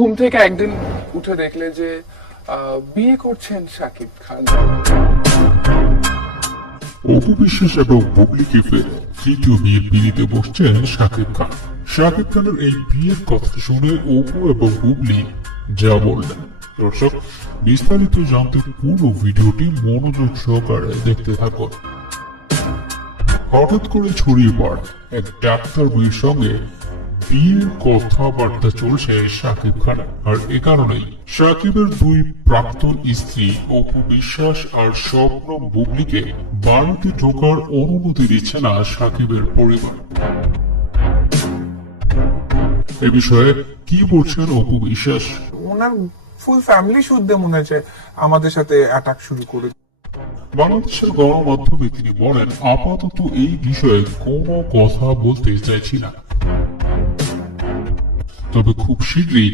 ঘুম থেকে একদিন উঠে দেখলে যে বিয়ে করছেন শাকিব খান। অপু বিশ্বাস এবং বুবলিকে ফেলে তৃতীয় বিয়ের পিড়িতে বসছেন শাকিব খান। শাকিব খানের এই বিয়ের কথা শুনে অপু এবং বুবলি যা বললেন, দর্শক বিস্তারিত জানতে পুরো ভিডিওটি মনোযোগ সহকারে দেখতে থাকুন। হঠাৎ করে ছড়িয়ে পড়ে এক ডাক্তার বইয়ের সঙ্গে বিয়ের কথাবার্তা চলছে শাকিব খানের, আর এ কারণেই শাকিবের দুই প্রাক্তন স্ত্রী অপু বিশ্বাস আর শবনম বুবলিকে বাড়িতে ঢোকার অনুমতি দিচ্ছে না শাকিবের পরিবার। এ বিষয়ে কি বলছেন অপু বিশ্বাস? ওনার ফুল ফ্যামিলি শুদ্ধে মনে হচ্ছে আমাদের সাথে অ্যাটাক শুরু করে। বাংলাদেশের গণমাধ্যমে তিনি বলেন, আপাতত এই বিষয়ে কোনো কথা বলতে চাইছি না, তবে খুব শীঘ্রই